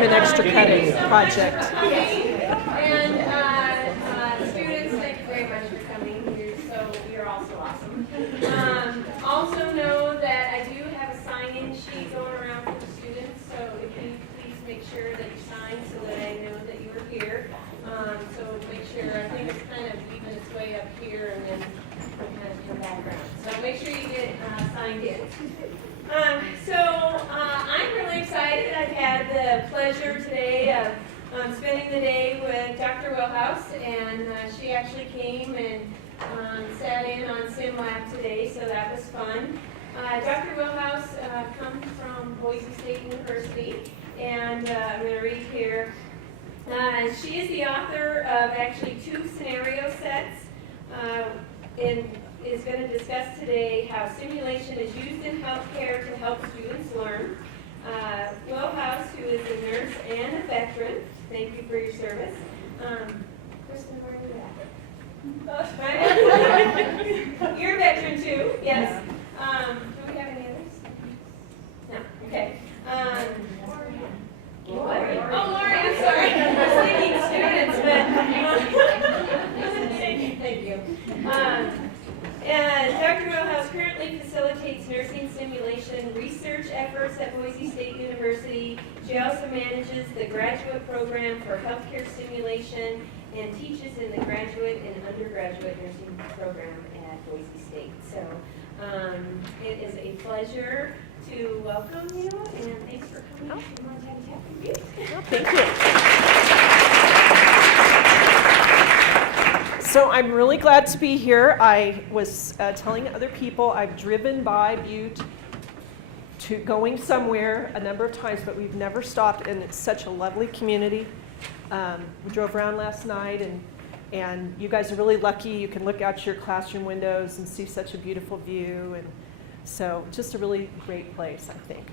time and extra credit project. And students, thank you very much for coming. You're also awesome. Also know that I do have a sign-in sheet going around for the students, so if you please make sure that you sign so that I know that you were here. So make sure, I think it's kind of even its way up here and then kind of in the background. So make sure you get signed in. I'm really excited. I've had the pleasure today of spending the day with Dr. Willhaus, and she actually came and sat in on SimLab today, so that was fun. Dr. Willhaus comes from Boise State University, and I'm going to read here. She is the author of actually 2 scenario sets, and is going to discuss today how simulation is used in healthcare to help students learn. Willhaus, who is a nurse and a veteran, thank you for your service. Kristen, where are you at? You're a veteran too, yes. Do we have any others? No, okay. Oh, Lori, I'm sorry. I was thinking students, but thank you. And Dr. Willhaus currently facilitates nursing simulation research efforts at Boise State University. She also manages the graduate program for healthcare simulation and teaches in the graduate and undergraduate nursing program at Boise State. So it is a pleasure to welcome you, and thanks for coming. I want to have a chat with you. Well, thank you. So I'm really glad to be here. I was telling other people I've driven by Butte to going somewhere a number of times, but we've never stopped, and it's such a lovely community. We drove around last night, and you guys are really lucky. You can look out your classroom windows and see such a beautiful view, and so just a really great place, I think.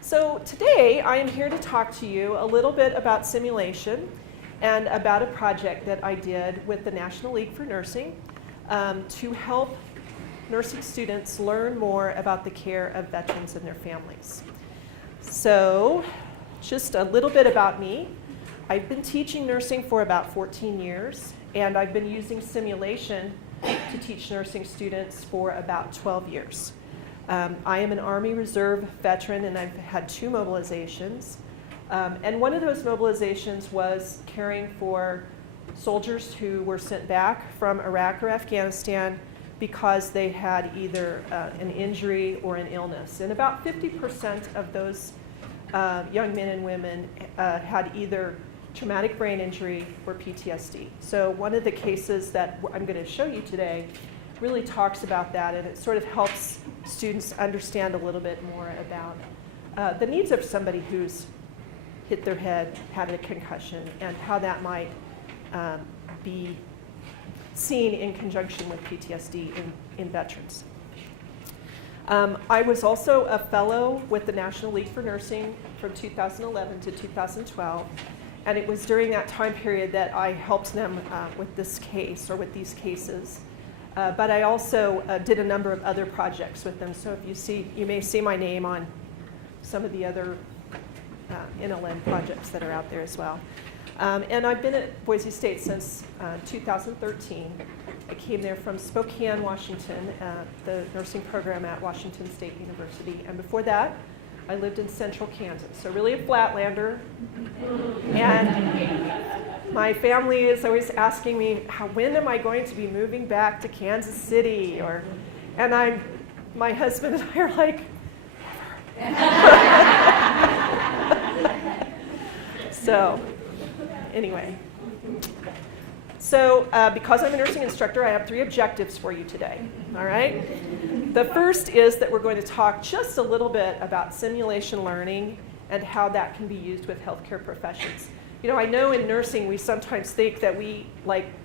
So today I am here to talk to you a little bit about simulation and about a project that I did with the National League for Nursing to help nursing students learn more about the care of veterans and their families. So just a little bit about me. I've been teaching nursing for about 14 years, and I've been using simulation to teach nursing students for about 12 years. I am an Army Reserve veteran, and I've had 2 mobilizations. And one of those mobilizations was caring for soldiers who were sent back from Iraq or Afghanistan because they had either an injury or an illness. And about 50% of those young men and women had either traumatic brain injury or PTSD. So one of the cases that I'm going to show you today really talks about that, and it sort of helps students understand a little bit more about the needs of somebody who's hit their head, had a concussion, and how that might be seen in conjunction with PTSD in veterans. I was also a fellow with the National League for Nursing from 2011 to 2012, and it was during that time period that I helped them with this case, or with these cases. But I also did a number of other projects with them, so if you may see my name on some of the other NLM projects that are out there as well. And I've been at Boise State since 2013. I came there from Spokane, Washington, the nursing program at Washington State University. And before that, I lived in central Kansas, so really a flatlander. And my family is always asking me, when am I going to be moving back to Kansas City? And my husband and I are like, so anyway. So because I'm a nursing instructor, I have 3 objectives for you today, all right? The first is that we're going to talk just a little bit about simulation learning and how that can be used with healthcare professions. You know, I know in nursing we sometimes think that we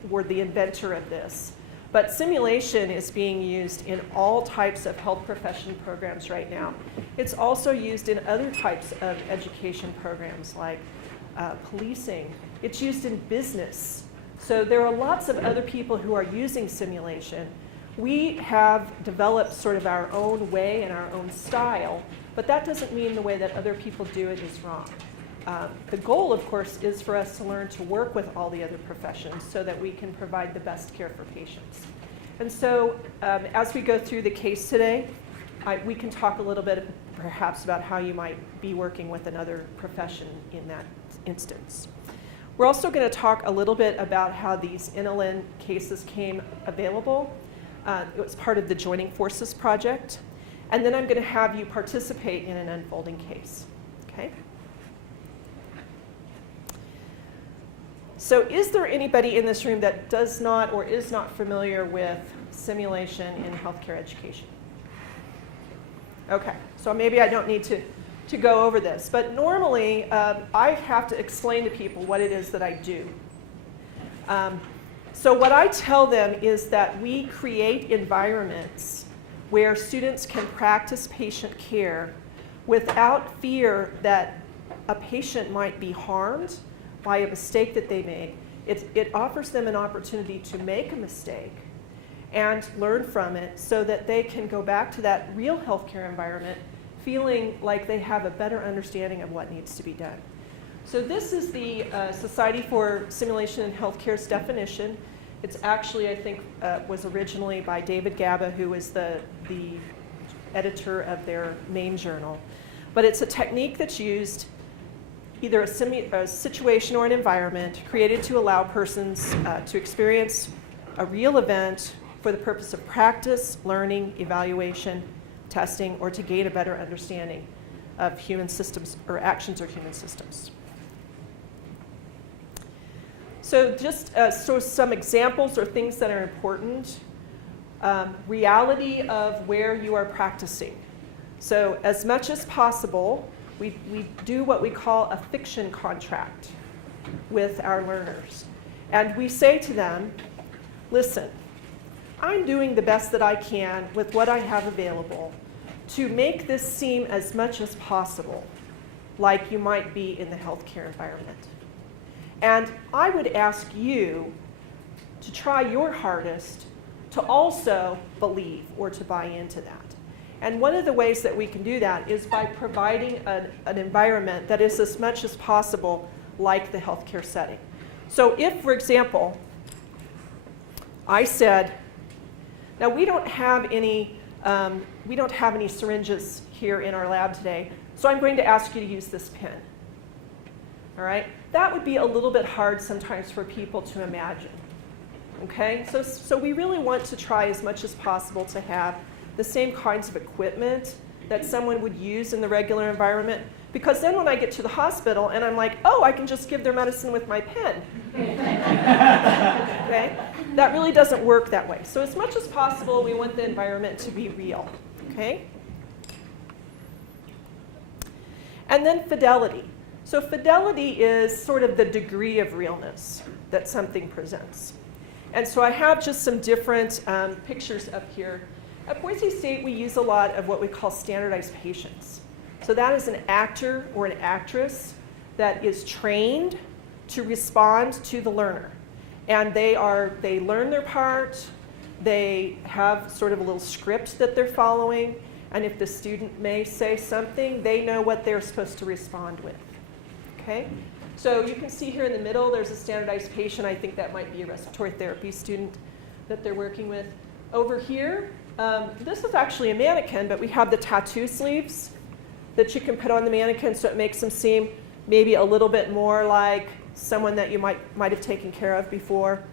were the inventor of this, but simulation is being used in all types of health profession programs right now. It's also used in other types of education programs like policing. It's used in business. So there are lots of other people who are using simulation. We have developed sort of our own way and our own style, but that doesn't mean the way that other people do it is wrong. The goal, of course, is for us to learn to work with all the other professions so that we can provide the best care for patients. And so as we go through the case today, we can talk a little bit perhaps about how you might be working with another profession in that instance. We're also going to talk a little bit about how these NLN cases came available. It was part of the Joining Forces project. And then I'm going to have you participate in an unfolding case. Okay? So is there anybody in this room that does not or is not familiar with simulation in healthcare education? Okay, so maybe I don't need to go over this, but normally I have to explain to people what it is that I do. So what I tell them is that we create environments where students can practice patient care without fear that a patient might be harmed by a mistake that they made. It offers them an opportunity to make a mistake and learn from it so that they can go back to that real healthcare environment feeling like they have a better understanding of what needs to be done. So this is the Society for Simulation in Healthcare's definition. It's actually, I think, was originally by David Gaba, who was the editor of their main journal. But it's a technique that's used either a situation or an environment created to allow persons to experience a real event for the purpose of practice, learning, evaluation, testing, or to gain a better understanding of human systems or actions or human systems. So just so some examples or things that are important. Reality of where you are practicing. So as much as possible, we do what we call a fiction contract with our learners. And we say to them, listen, I'm doing the best that I can with what I have available to make this seem as much as possible like you might be in the healthcare environment. And I would ask you to try your hardest to also believe or to buy into that. And one of the ways that we can do that is by providing an environment that is as much as possible like the healthcare setting. So if, for example, I said, now we don't have any syringes here in our lab today, so I'm going to ask you to use this pen. All right? That would be a little bit hard sometimes for people to imagine. Okay? So we really want to try as much as possible to have the same kinds of equipment that someone would use in the regular environment, because then when I get to the hospital and I'm like, oh, I can just give their medicine with my pen. Okay? That really doesn't work that way. So as much as possible, we want the environment to be real. Okay? And then fidelity. So fidelity is sort of the degree of realness that something presents. And so I have just some different pictures up here. At Boise State, we use a lot of what we call standardized patients. So that is an actor or an actress that is trained to respond to the learner. And they learn their part, they have sort of a little script that they're following, and if the student may say something, they know what they're supposed to respond with. Okay? So you can see here in the middle, there's a standardized patient. I think that might be a respiratory therapy student that they're working with. Over here, this is actually a mannequin, but we have the tattoo sleeves that you can put on the mannequin so it makes them seem maybe a little bit more like someone that you might have taken care of before.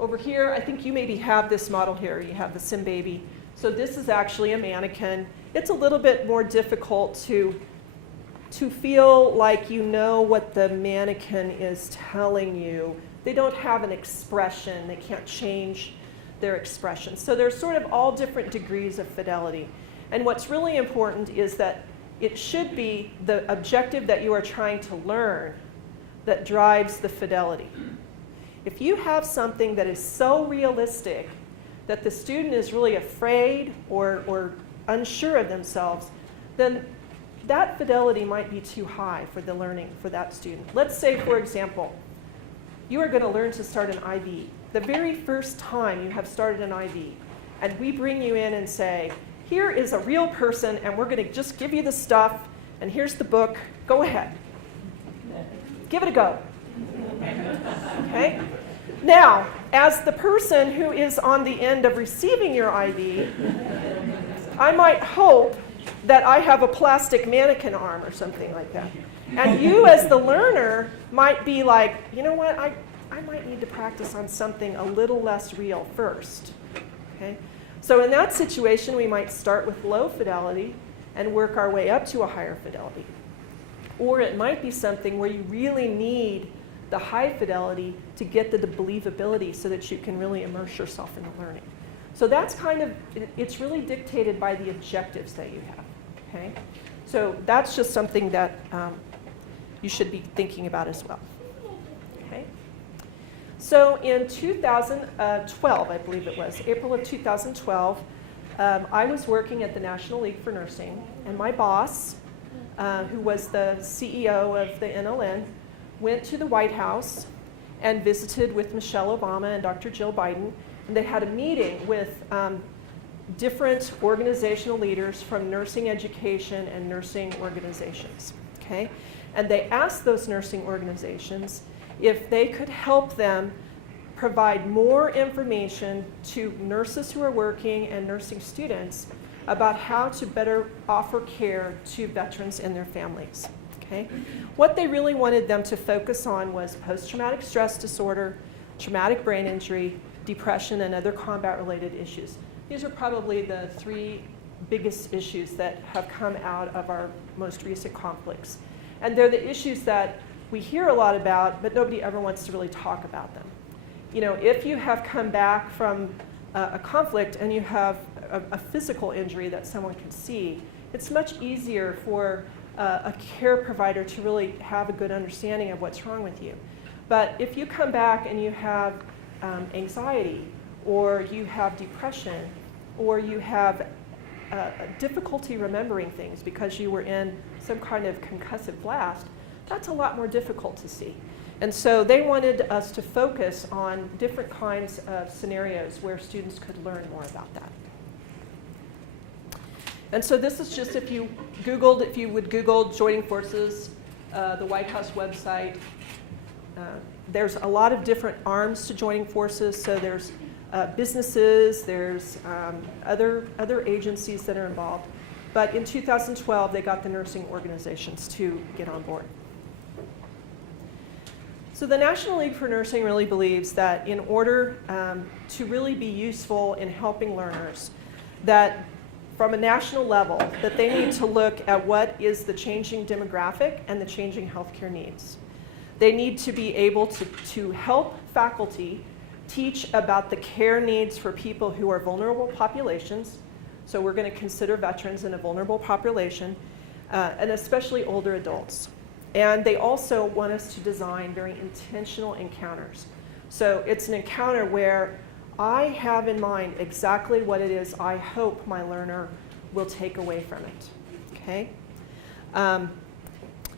Over here, I think you maybe have this model here. You have the Sim Baby. So this is actually a mannequin. It's a little bit more difficult to feel like you know what the mannequin is telling you. They don't have an expression. They can't change their expression. So there's sort of all different degrees of fidelity. And what's really important is that it should be the objective that you are trying to learn that drives the fidelity. If you have something that is so realistic that the student is really afraid or unsure of themselves, then that fidelity might be too high for the learning for that student. Let's say, for example, you are going to learn to start an IV. The very first time you have started an IV, and we bring you in and say, here is a real person, and we're going to just give you the stuff, and here's the book, go ahead. Give it a go. Okay? Now, as the person who is on the end of receiving your IV, I might hope that I have a plastic mannequin arm or something like that. And you as the learner might be like, you know what, I might need to practice on something a little less real first. Okay? So in that situation, we might start with low fidelity and work our way up to a higher fidelity. Or it might be something where you really need the high fidelity to get the believability so that you can really immerse yourself in the learning. So that's kind of, it's really dictated by the objectives that you have. Okay? So that's just something that you should be thinking about as well. Okay? So in 2012, I believe it was, April of 2012, I was working at the National League for Nursing, and my boss, who was the CEO of the NLN, went to the White House and visited with Michelle Obama and Dr. Jill Biden, and they had a meeting with different organizational leaders from nursing education and nursing organizations. Okay? And they asked those nursing organizations if they could help them provide more information to nurses who are working and nursing students about how to better offer care to veterans and their families. Okay? What they really wanted them to focus on was post-traumatic stress disorder, traumatic brain injury, depression, and other combat-related issues. These are probably the three biggest issues that have come out of our most recent conflicts. And they're the issues that we hear a lot about, but nobody ever wants to really talk about them. You know, if you have come back from a conflict and you have a physical injury that someone can see, it's much easier for a care provider to really have a good understanding of what's wrong with you. But if you come back and you have anxiety, or you have depression, or you have difficulty remembering things because you were in some kind of concussive blast, that's a lot more difficult to see. And so they wanted us to focus on different kinds of scenarios where students could learn more about that. And so this is just if you would Google joining forces, the White House website. There's a lot of different arms to joining forces. So there's businesses, there's other agencies that are involved. But in 2012, they got the nursing organizations to get on board. So the National League for Nursing really believes that in order to really be useful in helping learners, that from a national level, that they need to look at what is the changing demographic and the changing healthcare needs. They need to be able to help faculty teach about the care needs for people who are vulnerable populations. So we're going to consider veterans in a vulnerable population, and especially older adults. And they also want us to design very intentional encounters. So it's an encounter where I have in mind exactly what it is I hope my learner will take away from it. Okay?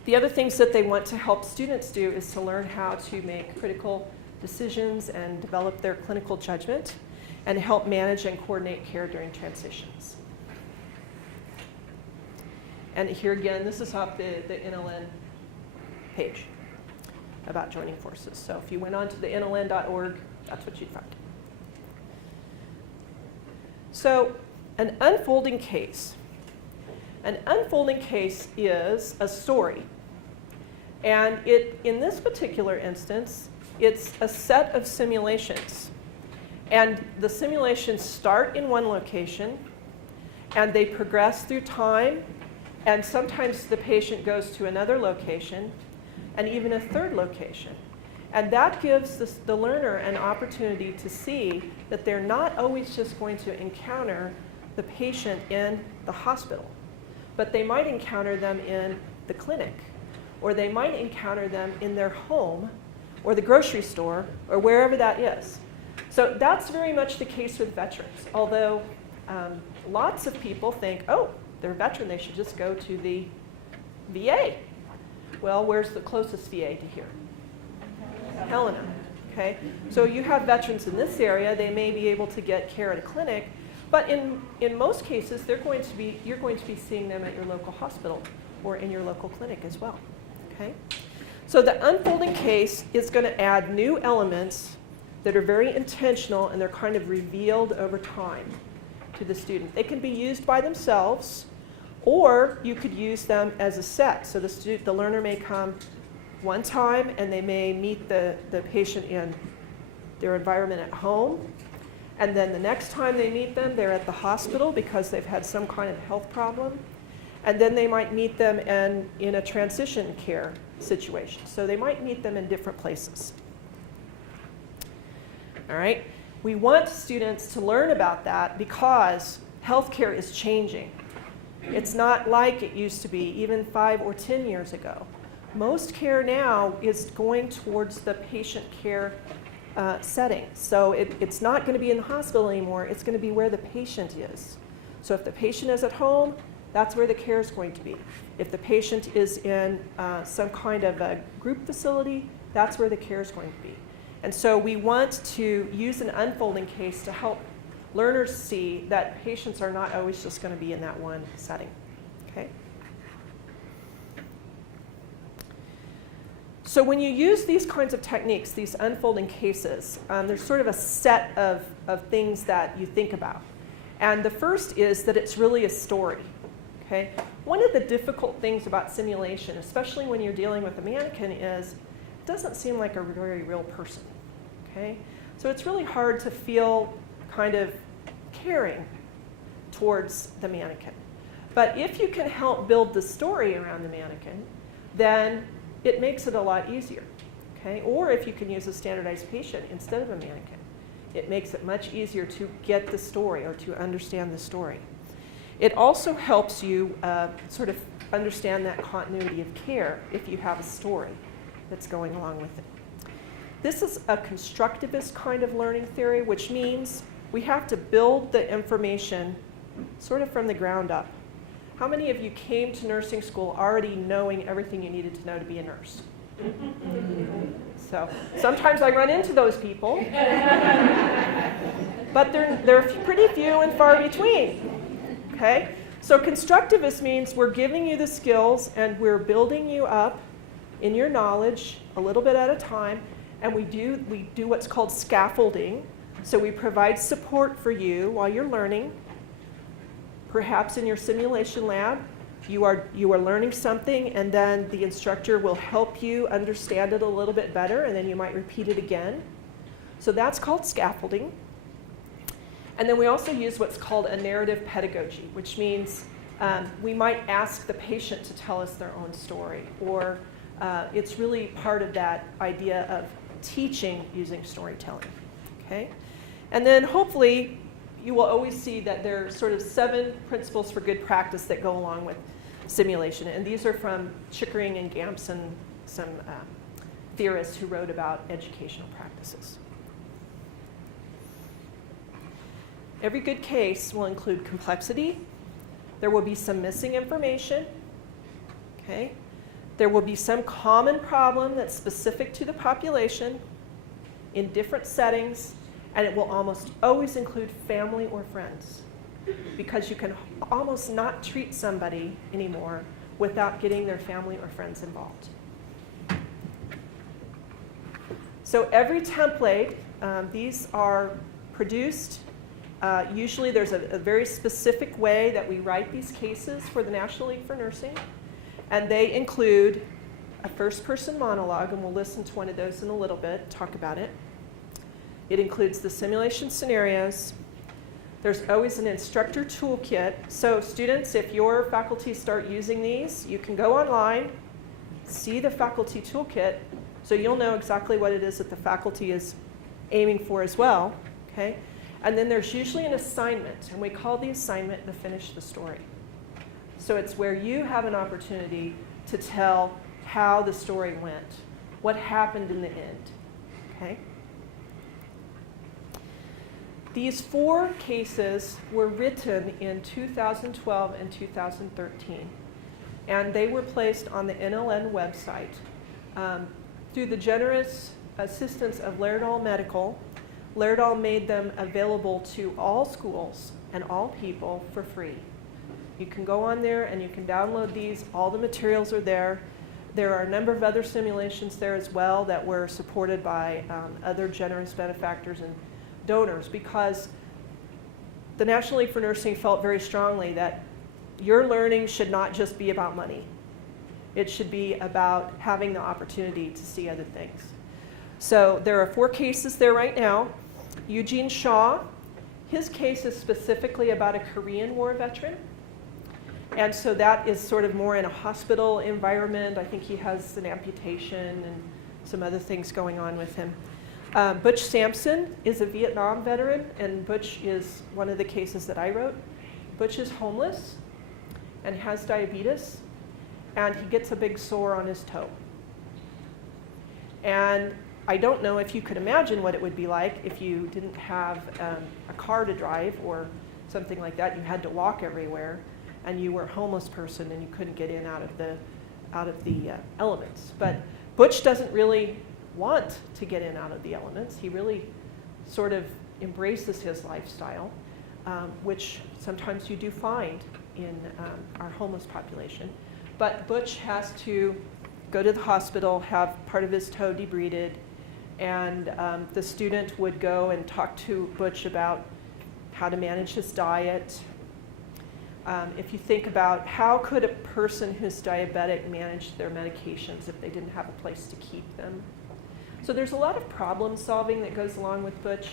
The other things that they want to help students do is to learn how to make critical decisions and develop their clinical judgment and help manage and coordinate care during transitions. And here again, this is off the NLN page about joining forces. So if you went on to the nln.org, that's what you'd find. So an unfolding case. An unfolding case is a story. And in this particular instance, it's a set of simulations. And the simulations start in one location, and they progress through time, and sometimes the patient goes to another location, and even a third location. And that gives the learner an opportunity to see that they're not always just going to encounter the patient in the hospital, but they might encounter them in the clinic, or they might encounter them in their home, or the grocery store, or wherever that is. So that's very much the case with veterans, although lots of people think, oh, they're a veteran, they should just go to the VA. Well, where's the closest VA to here? Helena. Okay? So you have veterans in this area, they may be able to get care at a clinic, but in most cases, you're going to be seeing them at your local hospital or in your local clinic as well. Okay? So the unfolding case is going to add new elements that are very intentional, and they're kind of revealed over time to the student. They can be used by themselves, or you could use them as a set. So the learner may come one time, and they may meet the patient in their environment at home. And then the next time they meet them, they're at the hospital because they've had some kind of health problem. And then they might meet them in a transition care situation. So they might meet them in different places. All right? We want students to learn about that because healthcare is changing. It's not like it used to be even 5 or 10 years ago. Most care now is going towards the patient care setting. So it's not going to be in the hospital anymore. It's going to be where the patient is. So if the patient is at home, that's where the care is going to be. If the patient is in some kind of a group facility, that's where the care is going to be. And so we want to use an unfolding case to help learners see that patients are not always just going to be in that one setting. Okay? So when you use these kinds of techniques, these unfolding cases, there's sort of a set of things that you think about. And the first is that it's really a story. Okay? One of the difficult things about simulation, especially when you're dealing with a mannequin, is it doesn't seem like a very real person. Okay? So it's really hard to feel kind of caring towards the mannequin. But if you can help build the story around the mannequin, then it makes it a lot easier. Okay? Or if you can use a standardized patient instead of a mannequin, it makes it much easier to get the story or to understand the story. It also helps you sort of understand that continuity of care if you have a story that's going along with it. This is a constructivist kind of learning theory, which means we have to build the information sort of from the ground up. How many of you came to nursing school already knowing everything you needed to know to be a nurse? So sometimes I run into those people, but they're pretty few and far between. Okay? So constructivist means we're giving you the skills and we're building you up in your knowledge a little bit at a time, and we do what's called scaffolding. So we provide support for you while you're learning. Perhaps in your simulation lab, you are learning something, and then the instructor will help you understand it a little bit better, and then you might repeat it again. So that's called scaffolding. And then we also use what's called a narrative pedagogy, which means we might ask the patient to tell us their own story, or it's really part of that idea of teaching using storytelling. Okay? And then hopefully you will always see that there are sort of 7 principles for good practice that go along with simulation. And these are from Chickering and Gamson, some theorists who wrote about educational practices. Every good case will include complexity. There will be some missing information. Okay? There will be some common problem that's specific to the population in different settings, and it will almost always include family or friends, because you can almost not treat somebody anymore without getting their family or friends involved. So every template, these are produced. Usually there's a very specific way that we write these cases for the National League for Nursing, and they include a first-person monologue, and we'll listen to one of those in a little bit, talk about it. It includes the simulation scenarios. There's always an instructor toolkit. So students, if your faculty start using these, you can go online, see the faculty toolkit, so you'll know exactly what it is that the faculty is aiming for as well. Okay? And then there's usually an assignment, and we call the assignment the finish the story. So it's where you have an opportunity to tell how the story went, what happened in the end. Okay? These 4 cases were written in 2012 and 2013, and they were placed on the NLN website. Through the generous assistance of Laerdal Medical, Laerdal made them available to all schools and all people for free. You can go on there and you can download these. All the materials are there. There are a number of other simulations there as well that were supported by other generous benefactors and donors, because the National League for Nursing felt very strongly that your learning should not just be about money. It should be about having the opportunity to see other things. So there are 4 cases there right now. Eugene Shaw, his case is specifically about a Korean War veteran. And so that is sort of more in a hospital environment. I think he has an amputation and some other things going on with him. Butch Sampson is a Vietnam veteran, and Butch is one of the cases that I wrote. Butch is homeless and has diabetes, and he gets a big sore on his toe. And I don't know if you could imagine what it would be like if you didn't have a car to drive or something like that. You had to walk everywhere, and you were a homeless person and you couldn't get in out of the elements. But Butch doesn't really want to get in out of the elements. He really sort of embraces his lifestyle, which sometimes you do find in our homeless population. But Butch has to go to the hospital, have part of his toe debrided, and the student would go and talk to Butch about how to manage his diet. If you think about how could a person who's diabetic manage their medications if they didn't have a place to keep them. So there's a lot of problem solving that goes along with Butch,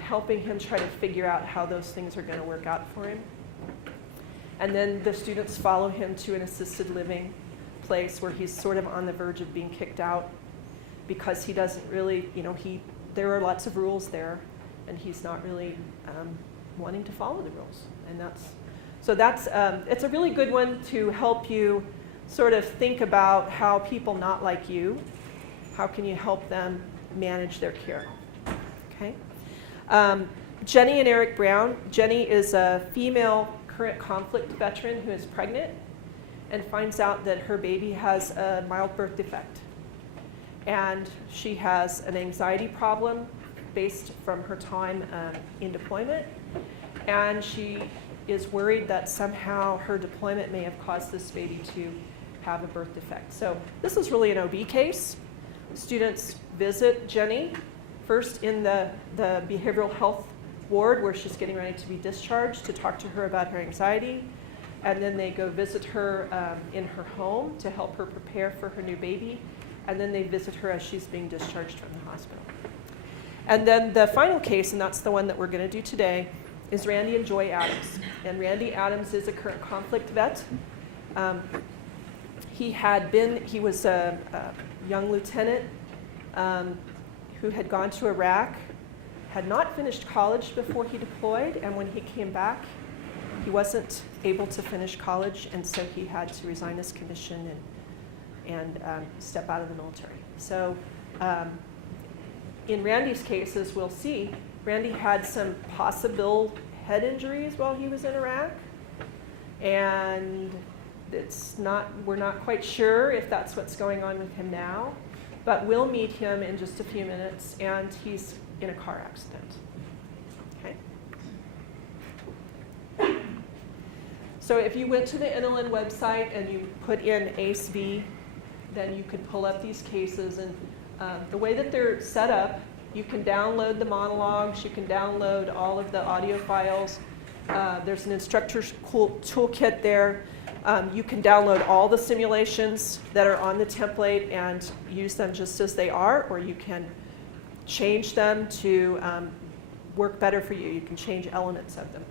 helping him try to figure out how those things are going to work out for him. And then the students follow him to an assisted living place where he's sort of on the verge of being kicked out because he doesn't really, there are lots of rules there, and he's not really wanting to follow the rules. And it's a really good one to help you sort of think about how people not like you, how can you help them manage their care, okay? Jenny and Eric Brown. Jenny is a female current conflict veteran who is pregnant and finds out that her baby has a mild birth defect. And she has an anxiety problem based from her time in deployment. And she is worried that somehow her deployment may have caused this baby to have a birth defect. So this is really an OB case. Students visit Jenny first in the behavioral health ward where she's getting ready to be discharged to talk to her about her anxiety. And then they go visit her in her home to help her prepare for her new baby. And then they visit her as she's being discharged from the hospital. And then the final case, and that's the one that we're going to do today, is Randy and Joy Adams. And Randy Adams is a current conflict vet. He was a young lieutenant who had gone to Iraq, had not finished college before he deployed, and when he came back, he wasn't able to finish college, and so he had to resign his commission and step out of the military. So in Randy's case, as we'll see, Randy had some possible head injuries while he was in Iraq, and we're not quite sure if that's what's going on with him now, but we'll meet him in just a few minutes, and he's in a car accident. Okay? So if you went to the NLN website and you put in ACE-V, then you could pull up these cases, and the way that they're set up, you can download the monologues, you can download all of the audio files. There's an instructor's toolkit there. You can download all the simulations that are on the template and use them just as they are, or you can change them to work better for you. You can change elements of them.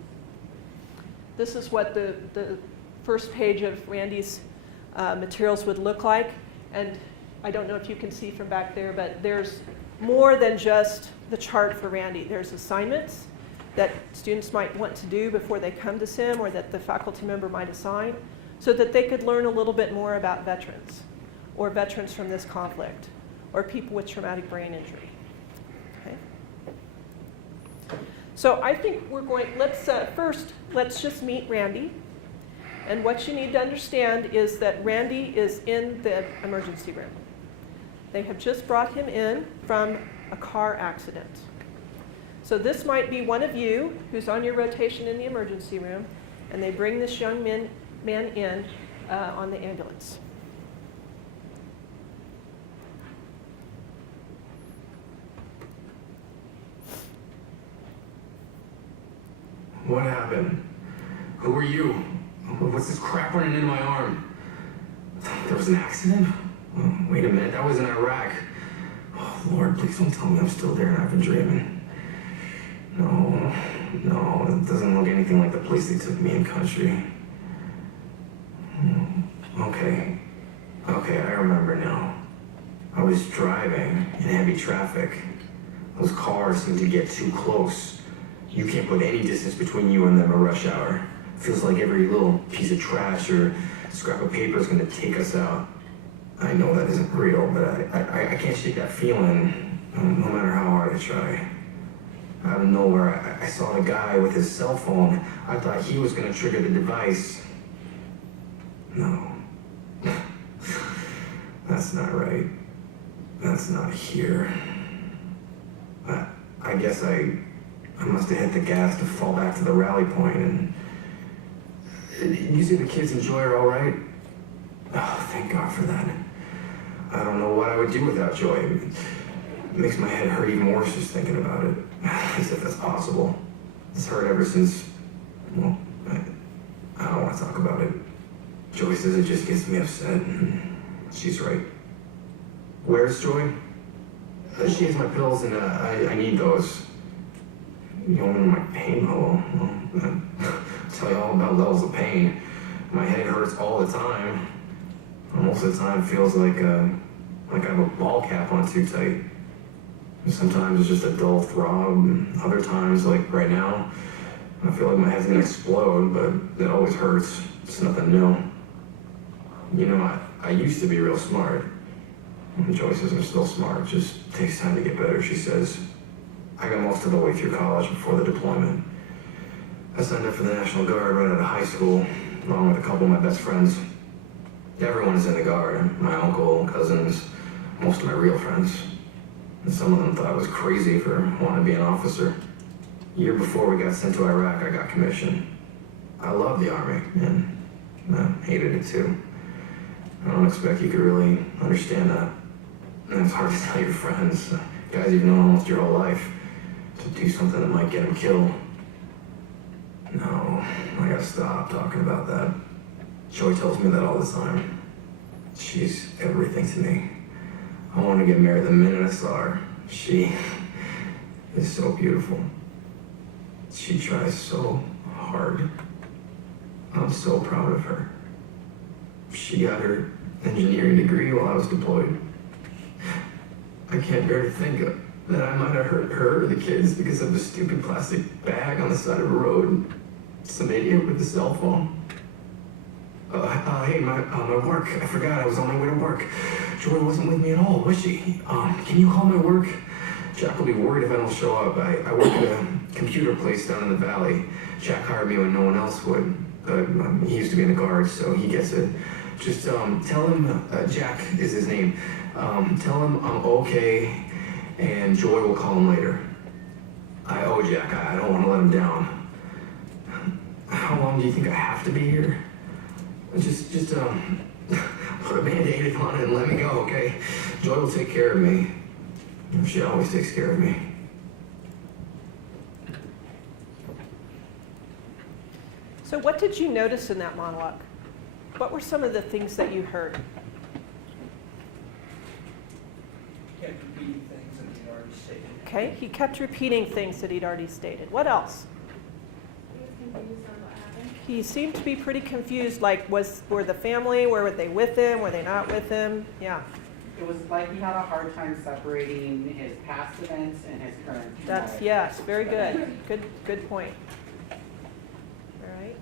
This is what the first page of Randy's materials would look like. And I don't know if you can see from back there, but there's more than just the chart for Randy. There's assignments that students might want to do before they come to SIM, or that the faculty member might assign, so that they could learn a little bit more about veterans, or veterans from this conflict, or people with traumatic brain injury. Okay? So I think let's just meet Randy. And what you need to understand is that Randy is in the emergency room. They have just brought him in from a car accident. So this might be one of you who's on your rotation in the emergency room, and they bring this young man in on the ambulance. What happened? Who are you? What's this crap running in my arm? There was an accident? Oh, wait a minute, that was in Iraq. Oh, Lord, please don't tell me I'm still there and I've been dreaming. No, it doesn't look anything like the place they took me in country. Okay, I remember now. I was driving in heavy traffic. Those cars seem to get too close. You can't put any distance between you and them at rush hour. Feels like every little piece of trash or scrap of paper is going to take us out. I know that isn't real, but I can't shake that feeling, no matter how hard I try. Out of nowhere, I saw the guy with his cell phone. I thought he was going to trigger the device. No. That's not right. That's not here. I guess I must have hit the gas to fall back to the rally point, and you see the kids and Joy are all right? Oh, thank God for that. I don't know what I would do without Joy. It makes my head hurt even worse just thinking about it, as if that's possible. It's hurt ever since, well, I don't want to talk about it. Joy says it just gets me upset, and she's right. Where's Joy? She has my pills, and I need those. You know, my pain level. Well, I'll tell you all about levels of pain. My head hurts all the time. Most of the time, it feels like I have a ball cap on too tight. Sometimes it's just a dull throb, and other times, like right now, I feel like my head's gonna explode, but it always hurts. It's nothing new. You know, I used to be real smart. Joy says I'm still smart, just takes time to get better, she says. I got most of the way through college before the deployment. I signed up for the National Guard right out of high school, along with a couple of my best friends. Everyone is in the Guard, my uncle, cousins, most of my real friends. And some of them thought I was crazy for wanting to be an officer. A year before we got sent to Iraq, I got commissioned. I loved the Army, and I hated it too. I don't expect you could really understand that. And it's hard to tell your friends, guys you've known almost your whole life, to do something that might get them killed. No, I gotta stop talking about that. Joy tells me that all the time. She's everything to me. I wanted to get married the minute I saw her. She is so beautiful. She tries so hard. I'm so proud of her. She got her engineering degree while I was deployed. I can't bear to think that I might have hurt her or the kids because of a stupid plastic bag on the side of a road. Some idiot with a cell phone. Hey, my work. I forgot I was on my way to work. Joy wasn't with me at all, was she? Can you call my work? Jack will be worried if I don't show up. I work at a computer place down in the valley. Jack hired me when no one else would. He used to be in the Guard, so he gets it. Just tell him, Jack is his name. Tell him I'm okay, and Joy will call him later. I owe Jack. I don't want to let him down. How long do you think I have to be here? Just put a Band-Aid on it and let me go, okay? Joy will take care of me. She always takes care of me. So what did you notice in that monologue? What were some of the things that you heard? Kept repeating things that he'd already stated. Okay, he kept repeating things that he'd already stated. What else? He was confused on what happened. He seemed to be pretty confused, like were the family, were they with him, were they not with him? Yeah. It was like he had a hard time separating his past events and his current. That's, yes, very good. Good point. All right.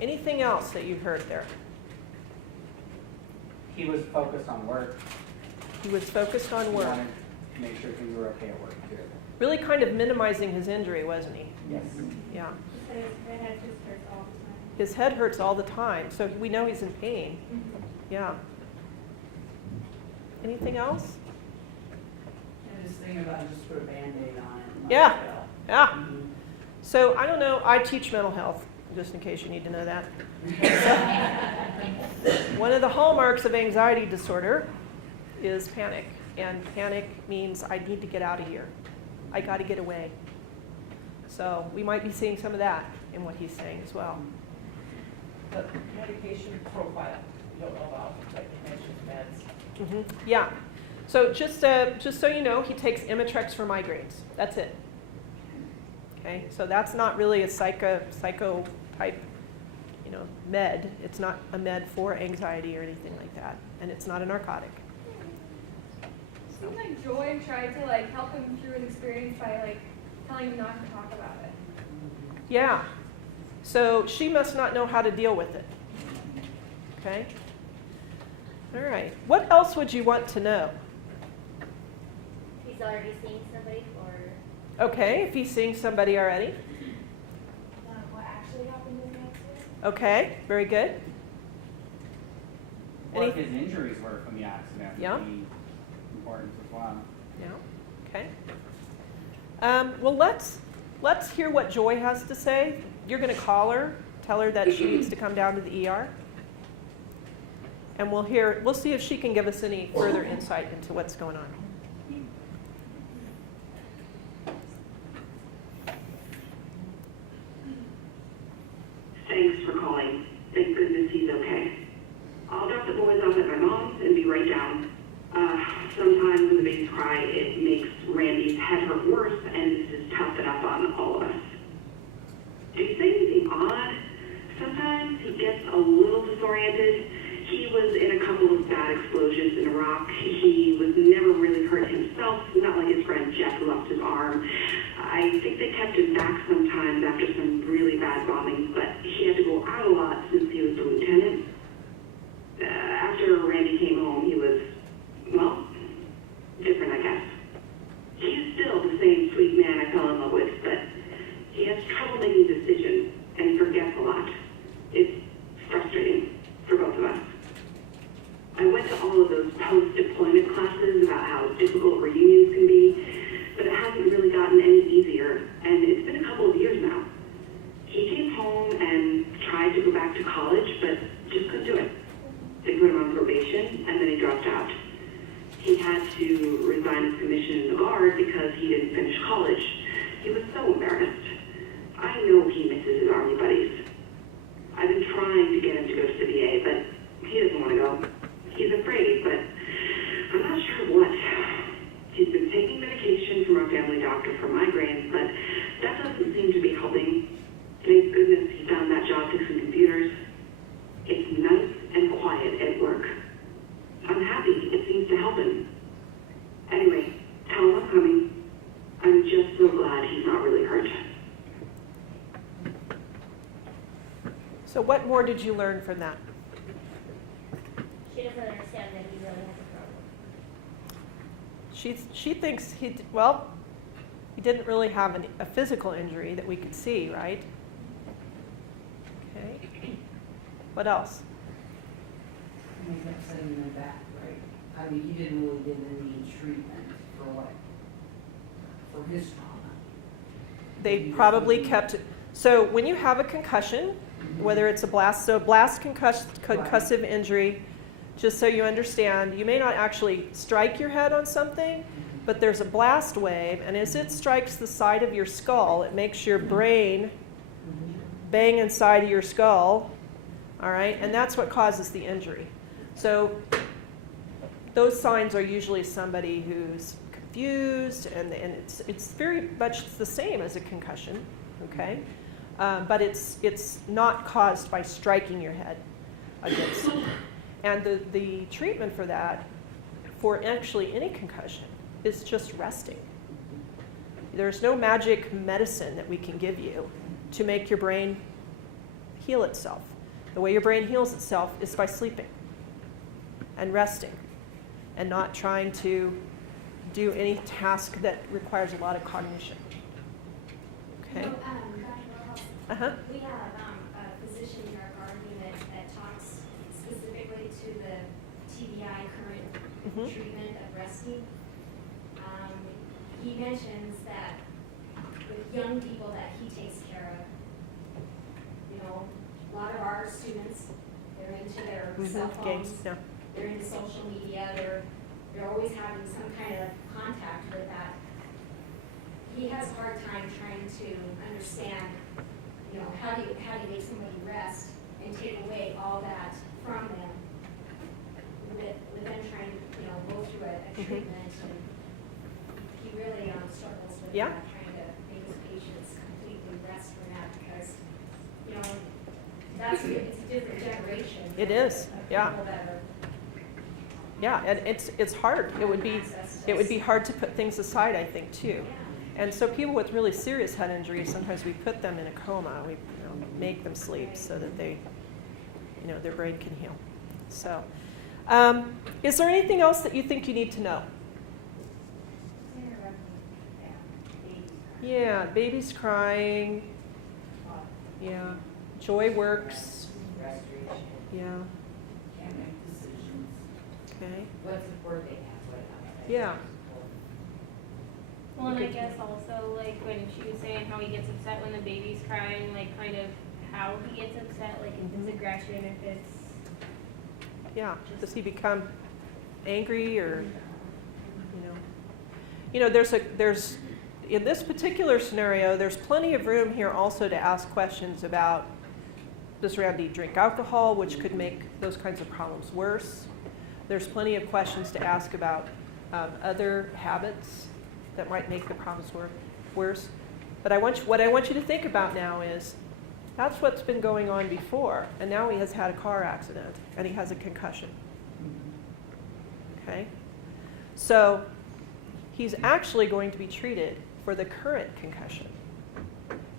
Anything else that you heard there? He was focused on work. He was focused on He work. wanted to make sure things were okay at work too. Really kind of minimizing his injury, wasn't he? Yes. Yeah. He said his head just hurts all the time. His head hurts all the time, so we know he's in pain. Mm-hmm. Yeah. Anything else? And his thing about just put a Band-Aid on it. and Yeah. let it go. Yeah. Mhm. So I don't know, I teach mental health, just in case you need to know that. One of the hallmarks of anxiety disorder is panic. And panic means I need to get out of here. I got to get away. So we might be seeing some of that in what he's saying as well. The medication profile, you don't know about, like you mentioned, meds. Yeah. So just so you know, he takes Imitrex for migraines. That's it. Okay. So that's not really a psycho type, med. It's not a med for anxiety or anything like that, and it's not a narcotic. Seems like Joy tried to like help him through an experience by like telling him not to talk about it. Yeah. So she must not know how to deal with it. Okay. All right. What else would you want to know? He's already seeing somebody or... Okay, if he's seeing somebody already. What actually happened in the accident? Okay, very good. What his injuries were from the accident Yeah. would be important as well. Yeah. Okay. Well, let's hear what Joy has to say. You're going to call her, tell her that she needs to come down to the ER, and we'll see if she can give us any further insight into what's going on. Thanks for calling. Thank goodness he's okay. I'll drop the boys off at my mom's and be right down. Sometimes when the babies cry, it makes Randy's head hurt worse, and this is tough enough on all of us. Did he say anything odd? Sometimes he gets a little disoriented. He was in a couple of bad explosions in Iraq. He was never really hurt himself, not like his friend Jeff who lost his arm. I think they kept him back sometimes after some really bad bombings, but he had to go out a lot since he was the lieutenant. After Randy came home, he was, well, different, I guess. He's still the same sweet man I fell in love with, but he has trouble making decisions, and he forgets a lot. It's frustrating for both of us. I went to all of those post-deployment classes about how difficult reunions can be, but it hasn't really gotten any easier, and it's been a couple of years now. He came home and tried to go back to college, but just couldn't do it. They put him on probation, and then he dropped out. He had to resign his commission in the Guard because he didn't finish college. He was so embarrassed. I know he misses his Army buddies. I've been trying to get him to go to the VA, but he doesn't want to go. He's afraid, but I'm not sure what. He's been taking medication from our family doctor for migraines, but that doesn't seem to be helping. Thank goodness he found that job fixing computers. It's nice and quiet at work. I'm happy it seems to help him. Anyway, tell him I'm coming. I'm just so glad he's not really hurt. So what more did you learn from that? She doesn't understand that he really has a problem. She thinks he didn't really have a physical injury that we could see, right? Okay. What else? He kept sending them back, right? I mean, he didn't really get any treatment for what? For his trauma. They probably kept it. So when you have a concussion, whether it's a blast concussive injury, just so you understand, you may not actually strike your head on something, but there's a blast wave, and as it strikes the side of your skull, it makes your brain bang inside of your skull, all right? And that's what causes the injury. So those signs are usually somebody who's confused, and it's very much the same as a concussion, okay? But it's not caused by striking your head against it. And the treatment for that, for actually any concussion, is just resting. There's no magic medicine that we can give you to make your brain heal itself. The way your brain heals itself is by sleeping and resting and not trying to do any task that requires a lot of cognition. Okay? Dr. Willhaus, Uh-huh. we have a physician in our guardian that talks specifically to the TBI current treatment of resting. He mentions that with young people that he takes care of, a lot of our students, they're into their cell phones, Games, yeah. they're into social media, they're always having some kind of contact with that. he has a hard time trying to understand, you know, how do you make somebody rest and take away all that from them with them trying to, you know, go through a treatment, and he really struggles with Yeah. that, trying to make his patients completely rest from that, because, you know, it's a different generation. It is, of yeah. people that are Yeah, and it's hard. It would be hard to put things aside, I think, too. And so people with really serious head injuries, sometimes we put them in a coma. We make them sleep so that they, their brain can heal. So, is there anything else that you think you need to know? Yeah, baby's crying. Yeah, Joy works. Restoration, Yeah, can't make decisions. okay. What support they have, what Yeah. Well, and I guess also, like, when she was saying how he gets upset when the baby's crying, like, kind of how he gets upset, like, if it's aggression, if it's... Yeah, does he become angry or, there's, in this particular scenario, there's plenty of room here also to ask questions about, does Randy drink alcohol, which could make those kinds of problems worse? There's plenty of questions to ask about other habits that might make the problems worse. But what I want you to think about now is, that's what's been going on before, and now he has had a car accident, and he has a concussion. Okay? So he's actually going to be treated for the current concussion.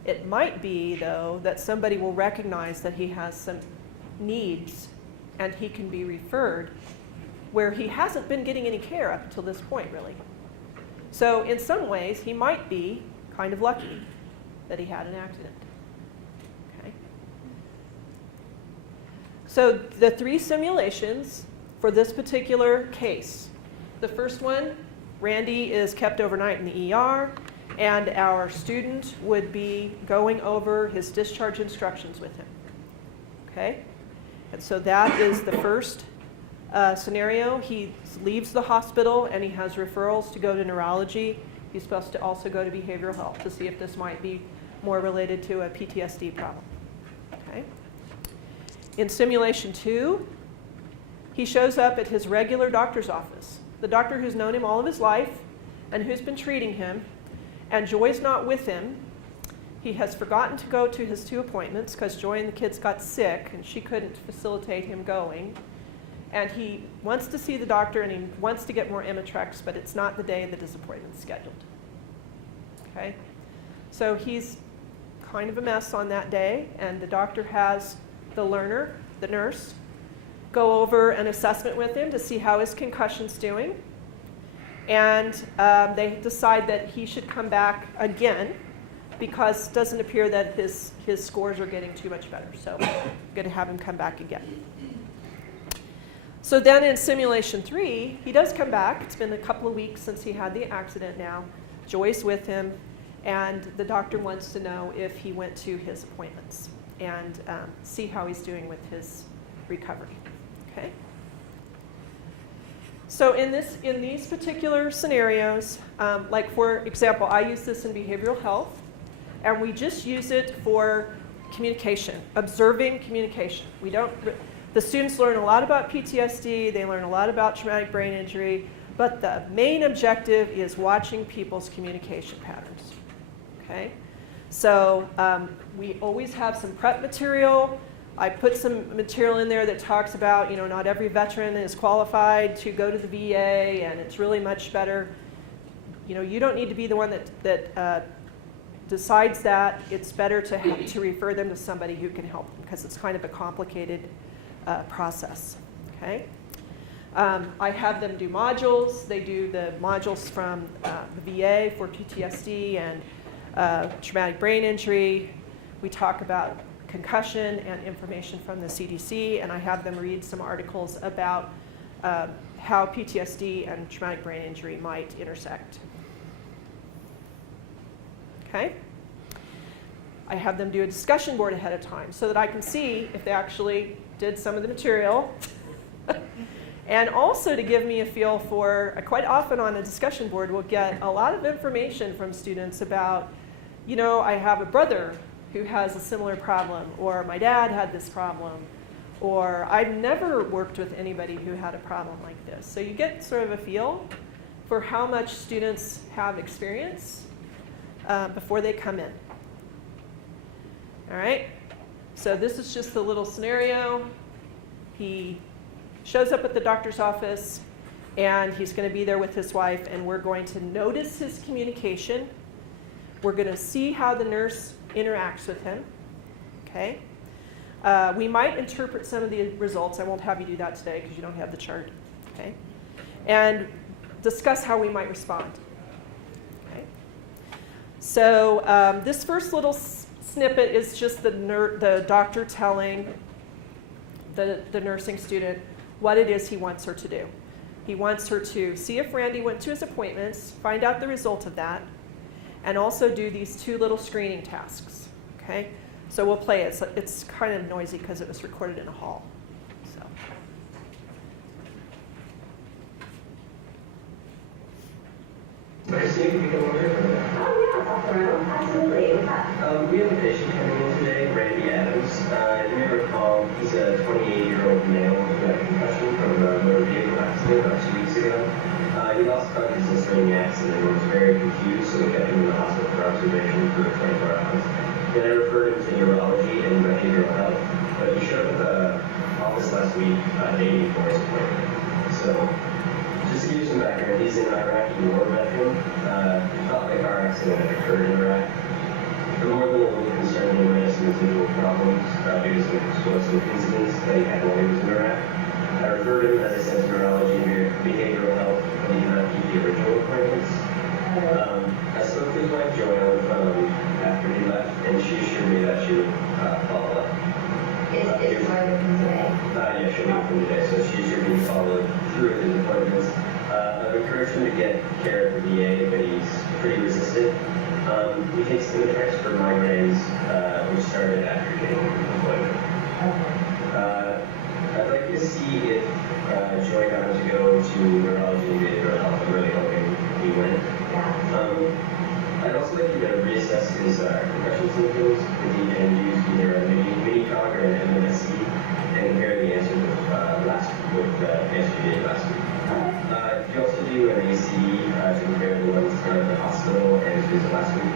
It might be, though, that somebody will recognize that he has some needs, and he can be referred where he hasn't been getting any care up until this point, really. So in some ways, he might be kind of lucky that he had an accident. Okay? So the 3 simulations for this particular case. The first one, Randy is kept overnight in the ER, and our student would be going over his discharge instructions with him. Okay? And so that is the first scenario. He leaves the hospital and he has referrals to go to neurology. He's supposed to also go to behavioral health to see if this might be more related to a PTSD problem. Okay? In simulation 2, he shows up at his regular doctor's office, the doctor who's known him all of his life and who's been treating him, and Joy's not with him. He has forgotten to go to his 2 appointments because Joy and the kids got sick and she couldn't facilitate him going. And he wants to see the doctor and he wants to get more Imitrex, but it's not the day that his appointment's scheduled. Okay? So he's kind of a mess on that day, and the doctor has the nurse, go over an assessment with him to see how his concussion's doing. And they decide that he should come back again because it doesn't appear that his scores are getting too much better. So I'm going to have him come back again. So then in simulation 3, he does come back. It's been a couple of weeks since he had the accident now. Joy's with him, and the doctor wants to know if he went to his appointments and see how he's doing with his recovery. Okay? So in these particular scenarios, like for example, I use this in behavioral health, and we just use it for communication, observing communication. The students learn a lot about PTSD, they learn a lot about traumatic brain injury, but the main objective is watching people's communication patterns. Okay? So we always have some prep material. I put some material in there that talks about, not every veteran is qualified to go to the VA, and it's really much better. You don't need to be the one that decides that. It's better to refer them to somebody who can help them because it's kind of a complicated process. Okay. I have them do modules. They do the modules from the VA for PTSD and traumatic brain injury. We talk about concussion and information from the CDC, and I have them read some articles about how PTSD and traumatic brain injury might intersect. Okay? I have them do a discussion board ahead of time so that I can see if they actually did some of the material And also to give me a feel for, quite often on a discussion board, we'll get a lot of information from students about, I have a brother who has a similar problem, or my dad had this problem, or I've never worked with anybody who had a problem like this. So you get sort of a feel for how much students have experience before they come in. All right? So this is just a little scenario. He shows up at the doctor's office, and he's going to be there with his wife, and we're going to notice his communication. We're going to see how the nurse interacts with him. Okay? We might interpret some of the results. I won't have you do that today because you don't have the chart. Okay? And discuss how we might respond. Okay? So this first little snippet is just the doctor telling the nursing student what it is he wants her to do. He wants her to see if Randy went to his appointments, find out the result of that, and also do these 2 little screening tasks. Okay? So we'll play it. It's kind of noisy because it was recorded in a hall. So. Nice seeing you come over here. Absolutely. We have a patient coming in today, Randy Adams. You may recall he's a 28-year-old male who had a concussion from a motor vehicle accident about 2 weeks ago. He lost consciousness during the accident and was very confused, so we kept him in the hospital for observation for 24 hours. Then I referred him to neurology and behavioral health, but he showed up at the office last week dating for his appointment. So, just to give you some background, he's an Iraqi war veteran. He thought the car accident had occurred in Iraq. For more than a little concern, he might have some residual problems due to some explosive incidents that he had while he was in Iraq. I referred him, as I said, to neurology and behavioral health, but he did not keep the original appointments. I spoke to his wife Joy on the phone after he left, and she assured me that she would follow up. Is Joy with him today? Yeah, she'll be with him today, so she assured me to follow through with his appointments. I've encouraged him to get care at the VA, but he's pretty resistant. He takes Imitrex for migraines, which started after getting an appointment. I'd like to see if Joy got him to go to neurology and behavioral health. I'm really hoping he went. I'd also like you to reassess his concussion symptoms if he can use either a mini-cog or an MMSE and compare the answers with the answer you did last week. You also do an ACE to compare the ones in the hospital and his visit last week.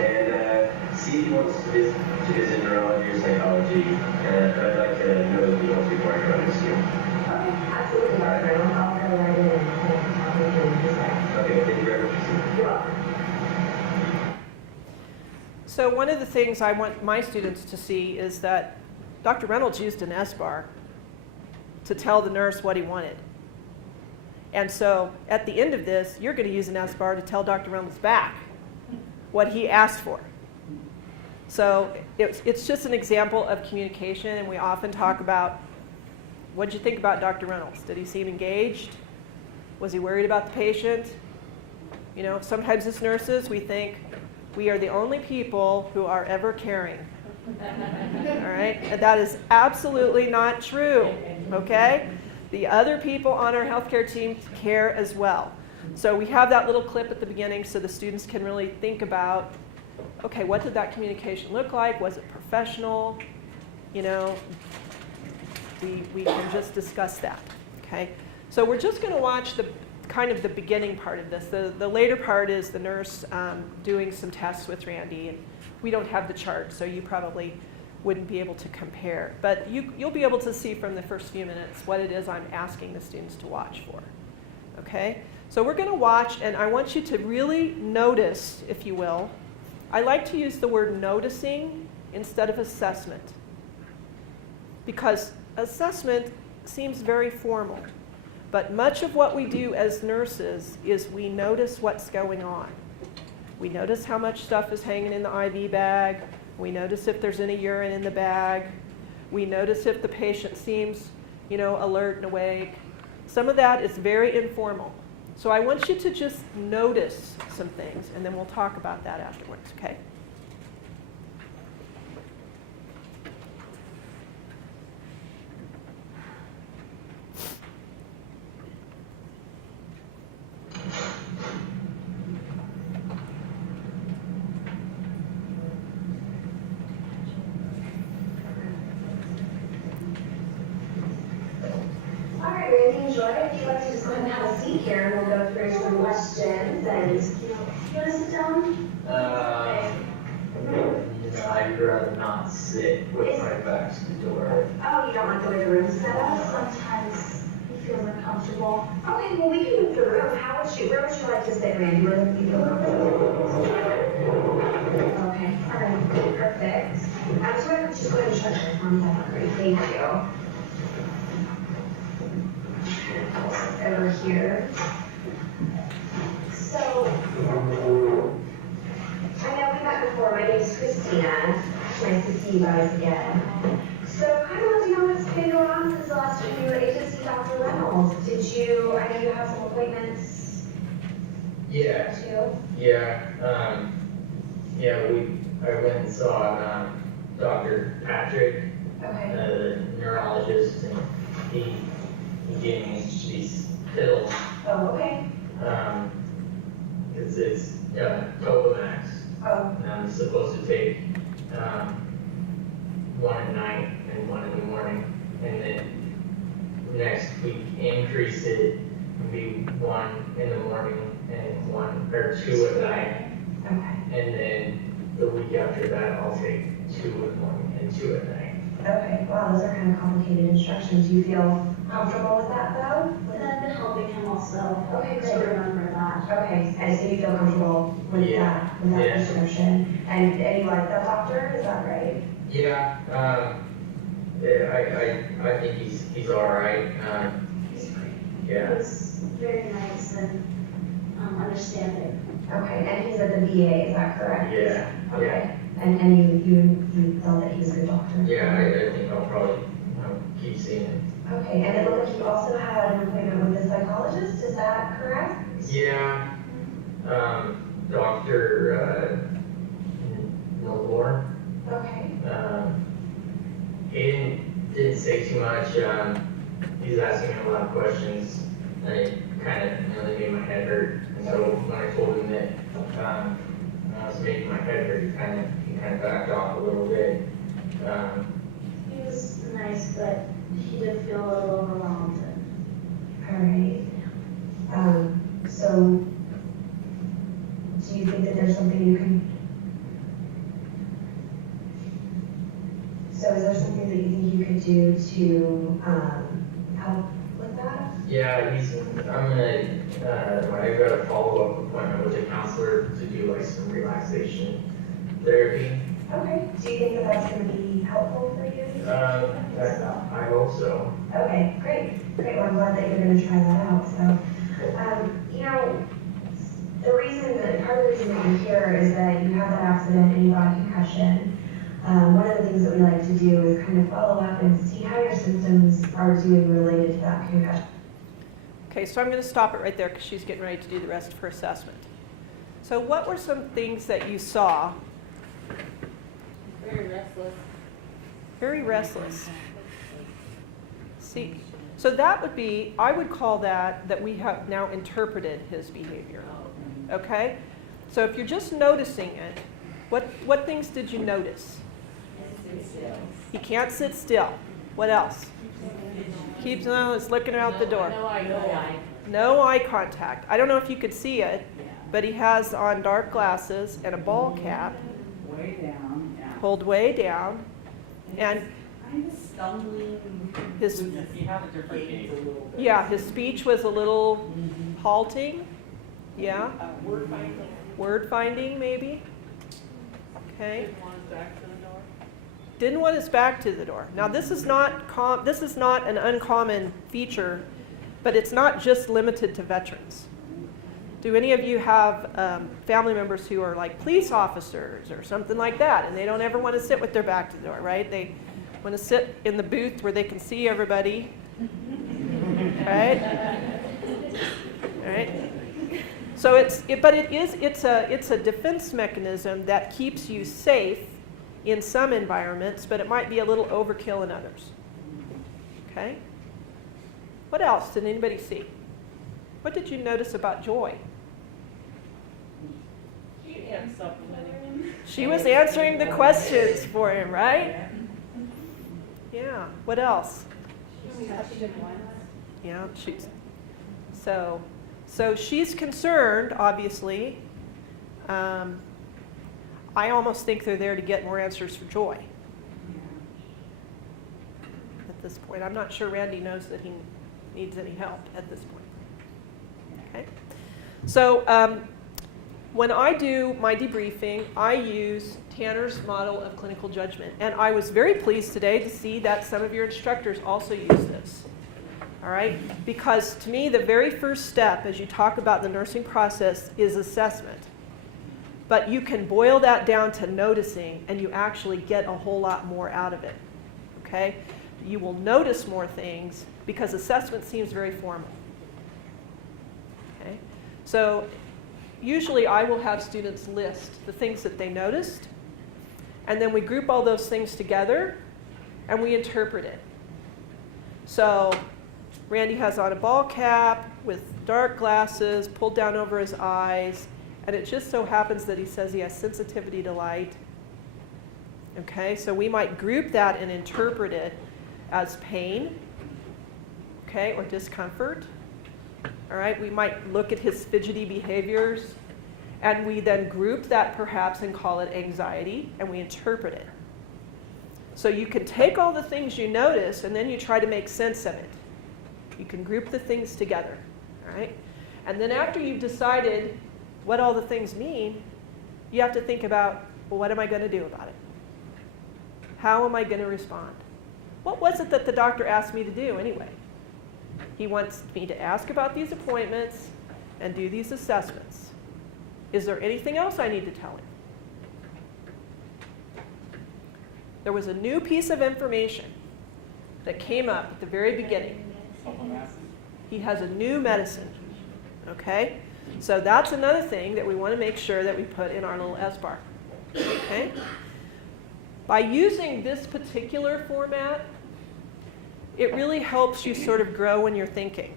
And see if he wants to visit neurology or psychology. I'd like to know if he wants to be working on this year. Absolutely, Dr. I'll go right in and talk with you. Okay, thank you very much. You're welcome. So one of the things I want my students to see is that Dr. Reynolds used an S-bar to tell the nurse what he wanted. And so at the end of this, you're going to use an S-bar to tell Dr. Reynolds back what he asked for. So it's just an example of communication, and we often talk about, what did you think about Dr. Reynolds? Did he seem engaged? Was he worried about the patient? Sometimes as nurses, we think we are the only people who are ever caring. All right? And that is absolutely not true, okay? The other people on our healthcare team care as well. So we have that little clip at the beginning so the students can really think about, okay, what did that communication look like? Was it professional? We can just discuss that, okay? So we're just going to watch the beginning part of this. The later part is the nurse doing some tests with Randy, and we don't have the chart, so you probably wouldn't be able to compare. But you'll be able to see from the first few minutes what it is I'm asking the students to watch for, okay? So we're going to watch, and I want you to really notice, if you will. I like to use the word noticing instead of assessment, because assessment seems very formal. But much of what we do as nurses is we notice what's going on. We notice how much stuff is hanging in the IV bag. We notice if there's any urine in the bag. We notice if the patient seems, alert and awake. Some of that is very informal. So I want you to just notice some things, and then we'll talk about that afterwards, okay? enjoy it, if you'd like to just go ahead and have a seat here, and we'll go through some questions, and, you want to sit down? I'd rather not sit with my back to the door. Oh, you don't like the way the room's set up? Sometimes it feels uncomfortable. Okay, well, we can move the room. Where would you like to sit, Randy? Where would you feel comfortable? Okay, all right, perfect. So why don't you just go ahead and shut the door for me? That'd be great, thank you. Over here. So, I know we met before. My name is Christina. Nice to see you guys again. So, kind of want to know what's been going on since the last time you were able to see Dr. Reynolds. I know you have some appointments. Yeah. Too? Yeah. I went and saw Dr. Patrick, Okay. the neurologist, and he gave me these pills. Oh, okay. It's Topamax. Oh, And I'm supposed to take one at night and one in the morning, and then next week increase it and be one in the morning and one or two at night, okay. and then the week after that I'll take 2 in the morning and 2 at night. Okay, wow, those are kind of complicated instructions. Do you feel comfortable with that, though? I've been helping him also. Okay, To great. remember that. Okay, and so you feel comfortable with Yeah. that Yeah. prescription? And you like that doctor, is that right? Yeah, I think he's all right. He's great. Yeah. He's very nice and understanding. Okay, and he's at the VA, is that correct? Yeah. Okay, and you felt that he was a good doctor? Yeah, I think I'll probably keep seeing him. Okay, and it looked like you also had an appointment with a psychologist, is that correct? Yeah. Dr. Milor. Okay, He didn't say too much. He's asking me a lot of questions, and it kind of really made my head hurt. And so when I told him that when I was making my head hurt, he kind of backed off a little bit. He was nice, but he did feel a little overwhelmed. all right. So, do you think that there's something you can... So is there something that you think you could do to help with that? Yeah, I'm gonna, I've got a follow-up appointment with a counselor to do like some relaxation therapy. Okay. Do you think that that's going to be helpful for you? I hope so. Okay, great. Great. Well, I'm glad that you're going to try that out. So, part of the reason that you're here is that you had that accident and you got a concussion. One of the things that we like to do is kind of follow up and see how your symptoms are doing related to that concussion. Okay, so I'm going to stop it right there because she's getting ready to do the rest of her assessment. So what were some things that you saw? Very restless. Very restless. See, so that would be, I would call that we have now interpreted his behavior. Okay? So if you're just noticing it, what things did you notice? He can't sit still. What else? Keeps is looking out the door. No eye contact. I don't know if you could see it, but he has on dark glasses and a ball cap. Way down, yeah. Pulled way down. And Kind of stumbling. his, You have a different gait. yeah, his speech was a little halting. Yeah. Word finding. Word finding, maybe. Okay. Didn't want his back to the door. Now, this is not an uncommon feature, but it's not just limited to veterans. Do any of you have family members who are like police officers or something like that, and they don't ever want to sit with their back to the door, right? They want to sit in the booth where they can see everybody, right? All right. So it's a defense mechanism that keeps you safe in some environments, but it might be a little overkill in others. Okay? What else did anybody see? What did you notice about Joy? She was answering the questions for him, right? Yeah. What else? Yeah, so she's concerned, obviously. I almost think they're there to get more answers for Joy at this point. I'm not sure Randy knows that he needs any help at this point. Okay? So when I do my debriefing, I use Tanner's model of clinical judgment. And I was very pleased today to see that some of your instructors also use this. All right? Because to me, the very first step as you talk about the nursing process is assessment. But you can boil that down to noticing, and you actually get a whole lot more out of it. Okay? You will notice more things because assessment seems very formal. Okay? So usually I will have students list the things that they noticed, and then we group all those things together and we interpret it. So Randy has on a ball cap with dark glasses pulled down over his eyes, and it just so happens that he says he has sensitivity to light. Okay, so we might group that and interpret it as pain, okay, or discomfort. All right, we might look at his fidgety behaviors, and we then group that perhaps and call it anxiety, and we interpret it. So you can take all the things you notice, and then you try to make sense of it. You can group the things together, all right? And then after you've decided what all the things mean, you have to think about, well, what am I going to do about it? How am I going to respond? What was it that the doctor asked me to do anyway? He wants me to ask about these appointments and do these assessments. Is there anything else I need to tell him? There was a new piece of information that came up at the very beginning. He has a new medicine, okay? So that's another thing that we want to make sure that we put in our little S-bar, okay? By using this particular format, it really helps you sort of grow when you're thinking.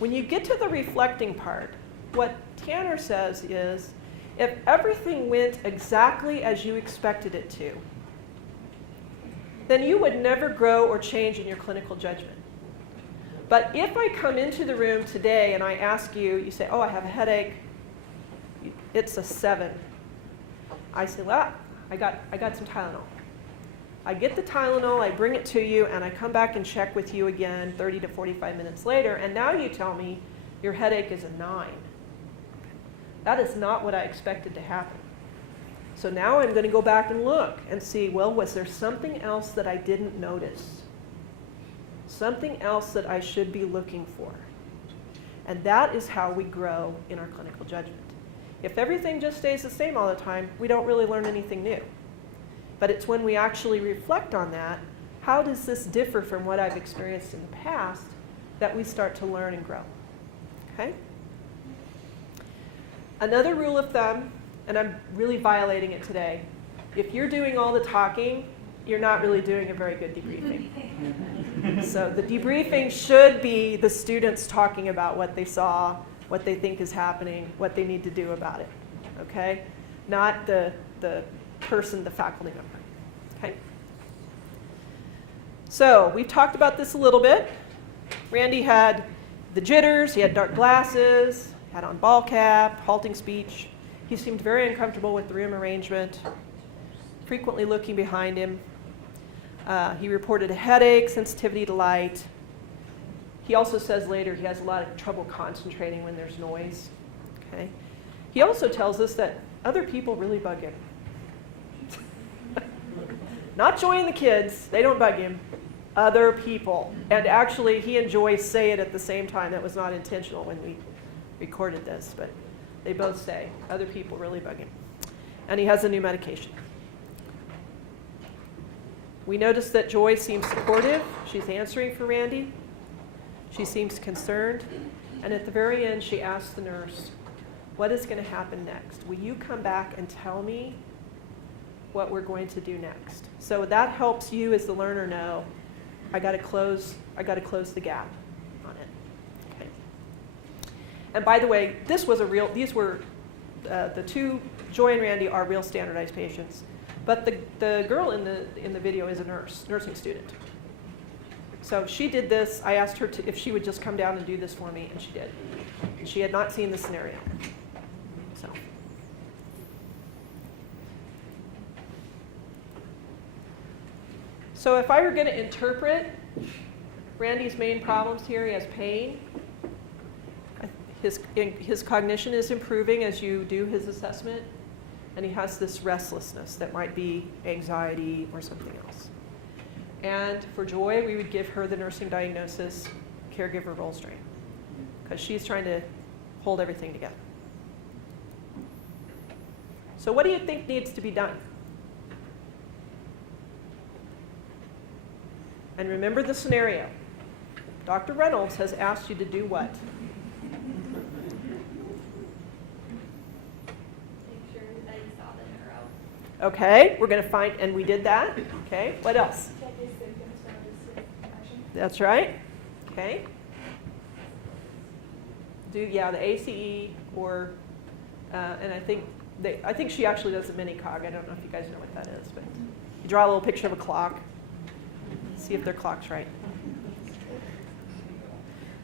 When you get to the reflecting part, what Tanner says is, if everything went exactly as you expected it to, then you would never grow or change in your clinical judgment. But if I come into the room today and I ask you, you say, oh, I have a headache, it's a 7. I say, well, I got some Tylenol. I get the Tylenol, I bring it to you, and I come back and check with you again 30 to 45 minutes later, and now you tell me your headache is a 9. That is not what I expected to happen. So now I'm going to go back and look and see, well, was there something else that I didn't notice? Something else that I should be looking for? And that is how we grow in our clinical judgment. If everything just stays the same all the time, we don't really learn anything new. But it's when we actually reflect on that, how does this differ from what I've experienced in the past, that we start to learn and grow. Okay? Another rule of thumb, and I'm really violating it today, if you're doing all the talking, you're not really doing a very good debriefing. So the debriefing should be the students talking about what they saw, what they think is happening, what they need to do about it. Okay? Not the person, the faculty member. Okay? So we've talked about this a little bit. Randy had the jitters, he had dark glasses, had on ball cap, halting speech. He seemed very uncomfortable with the room arrangement, frequently looking behind him. He reported a headache, sensitivity to light. He also says later he has a lot of trouble concentrating when there's noise. Okay? He also tells us that other people really bug him. Not Joy and the kids, they don't bug him. Other people. And actually, he and Joy say it at the same time. That was not intentional when we recorded this, but they both say other people really bug him. And he has a new medication. We noticed that Joy seems supportive. She's answering for Randy. She seems concerned. And at the very end, she asks the nurse, what is going to happen next? Will you come back and tell me what we're going to do next? So that helps you as the learner know, I got to close the gap on it. Okay. And by the way, these were the two, Joy and Randy are real standardized patients. But the girl in the video is a nursing student. So she did this. I asked her if she would just come down and do this for me, and she did. She had not seen the scenario. So if I were going to interpret Randy's main problems here, he has pain. His cognition is improving as you do his assessment, and he has this restlessness that might be anxiety or something else. And for Joy, we would give her the nursing diagnosis, caregiver role strain, because she's trying to hold everything together. So what do you think needs to be done? And remember the scenario. Dr. Reynolds has asked you to do what? Make sure that you saw the neuro. Okay, we're going to find, and we did that. Okay, what else? Check his symptoms from his concussion. That's right. Okay. Do the ACE or, and I think she actually does a mini cog. I don't know if you guys know what that is, but you draw a little picture of a clock. See if their clock's right.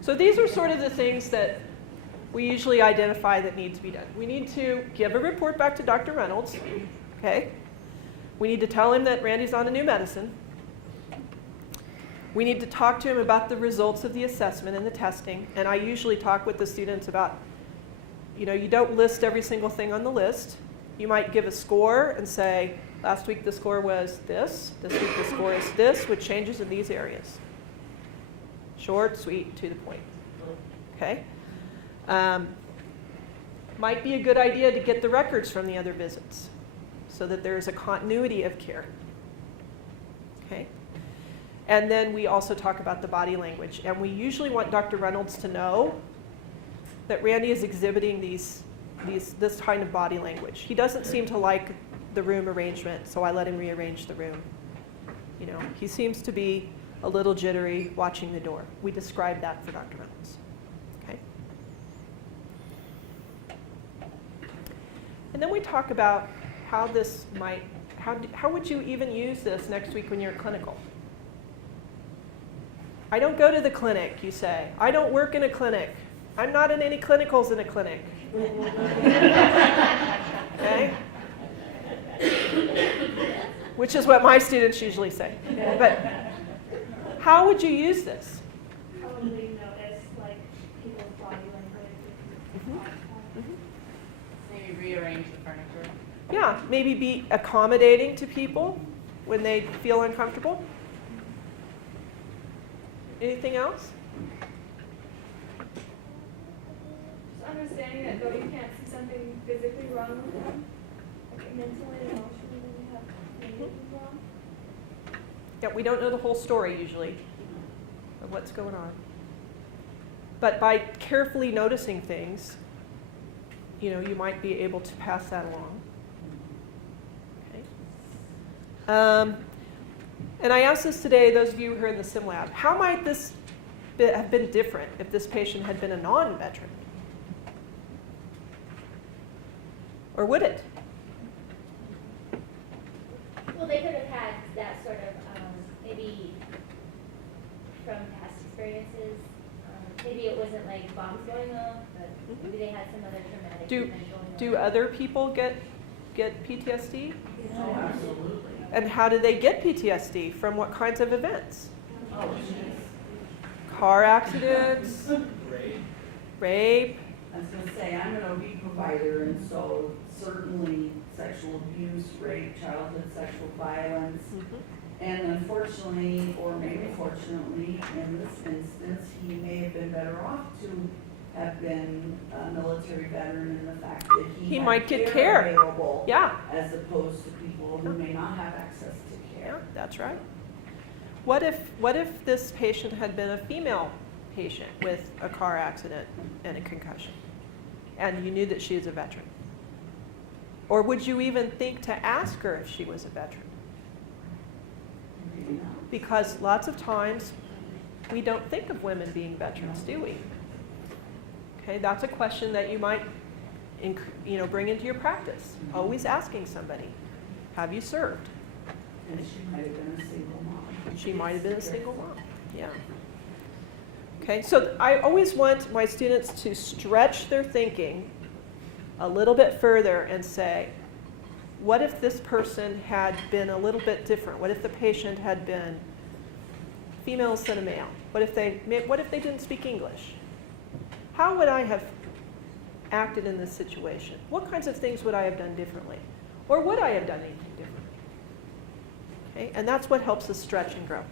So these are sort of the things that we usually identify that need to be done. We need to give a report back to Dr. Reynolds. Okay. We need to tell him that Randy's on a new medicine. We need to talk to him about the results of the assessment and the testing. And I usually talk with the students about, you don't list every single thing on the list. You might give a score and say, last week the score was this week the score is this, with changes in these areas. Short, sweet, to the point. Okay? Might be a good idea to get the records from the other visits so that there's a continuity of care. Okay? And then we also talk about the body language. And we usually want Dr. Reynolds to know that Randy is exhibiting this kind of body language. He doesn't seem to like the room arrangement, so I let him rearrange the room. He seems to be a little jittery watching the door. We describe that for Dr. Reynolds. Okay? And then we talk about how this might, how would you even use this next week when you're clinical? I don't go to the clinic, you say. I don't work in a clinic. I'm not in any clinicals in a clinic. Okay? Which is what my students usually say. But how would you use this? Probably notice like people's body language. Maybe rearrange the furniture. Yeah, maybe be accommodating to people when they feel uncomfortable. Anything else? Just understanding that though you can't see something physically wrong with them, like mentally and emotionally, then you have maybe wrong. Yeah, we don't know the whole story usually of what's going on. But by carefully noticing things, you might be able to pass that along. Okay. And I asked this today, those of you who are in the sim lab, how might this have been different if this patient had been a non-veteran? Or would it? Well, they could have had that sort of, maybe from past experiences. Maybe it wasn't like bombs going off, but maybe they had some other traumatic event going on. Do other people get PTSD? Oh, absolutely. And how do they get PTSD? From what kinds of events? Oh, Car accidents? Rape? I was going to say, I'm an OB provider, and so certainly sexual abuse, rape, childhood sexual violence, and unfortunately, or maybe fortunately, in this instance, he may have been better off to have been a military veteran in the fact that he might get care available, yeah, as opposed to people who may not have access to care. Yeah, that's right. What if this patient had been a female patient with a car accident and a concussion, and you knew that she is a veteran? Or would you even think to ask her if she was a veteran? Because lots of times we don't think of women being veterans, do we? Okay, that's a question that you might bring into your practice. Always asking somebody, have you served? And she might have been a single mom. She might have been a single mom. Yeah. Okay, so I always want my students to stretch their thinking a little bit further and say, what if this person had been a little bit different? What if the patient had been female instead of male? What if they didn't speak English? How would I have acted in this situation? What kinds of things would I have done differently? Or would I have done anything differently? Okay, and that's what helps us stretch and grow.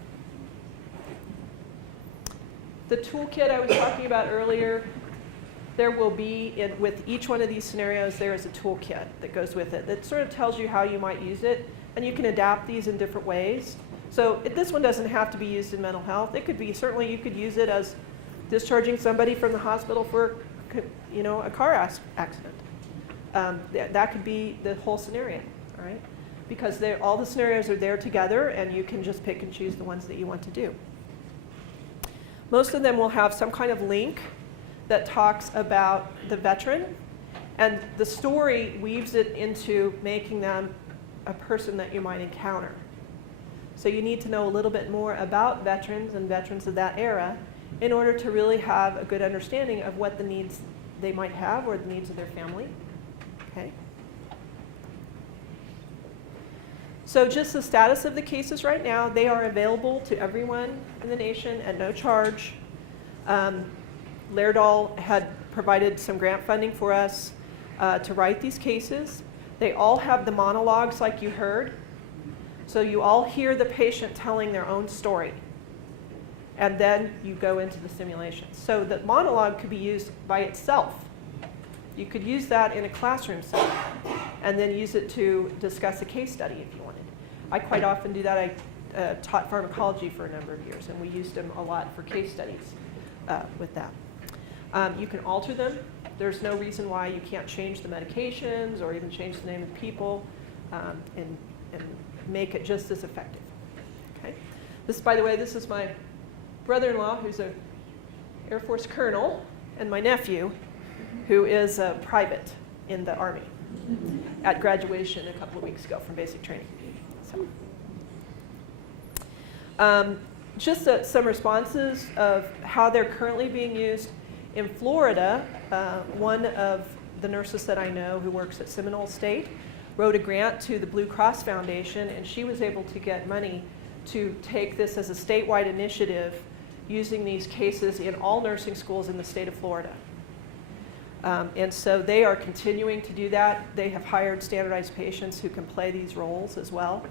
The toolkit I was talking about earlier, there will be, with each one of these scenarios, there is a toolkit that goes with it that sort of tells you how you might use it, and you can adapt these in different ways. So this one doesn't have to be used in mental health. It could be, certainly you could use it as discharging somebody from the hospital for, a car accident. That could be the whole scenario, all right? Because all the scenarios are there together, and you can just pick and choose the ones that you want to do. Most of them will have some kind of link that talks about the veteran, and the story weaves it into making them a person that you might encounter. So you need to know a little bit more about veterans and veterans of that era in order to really have a good understanding of what the needs they might have or the needs of their family. Okay. So just the status of the cases right now, they are available to everyone in the nation at no charge. Laerdal had provided some grant funding for us to write these cases. They all have the monologues like you heard. So you all hear the patient telling their own story. And then you go into the simulation. So the monologue could be used by itself. You could use that in a classroom setting and then use it to discuss a case study if you wanted. I quite often do that. I taught pharmacology for a number of years, and we used them a lot for case studies with that. You can alter them. There's no reason why you can't change the medications or even change the name of the people and make it just as effective. Okay. This, by the way, this is my brother-in-law, who's an Air Force colonel, and my nephew, who is a private in the Army at graduation a couple of weeks ago from basic training. So, just some responses of how they're currently being used. In Florida, one of the nurses that I know who works at Seminole State wrote a grant to the Blue Cross Foundation, and she was able to get money to take this as a statewide initiative using these cases in all nursing schools in the state of Florida. And so they are continuing to do that. They have hired standardized patients who can play these roles as well.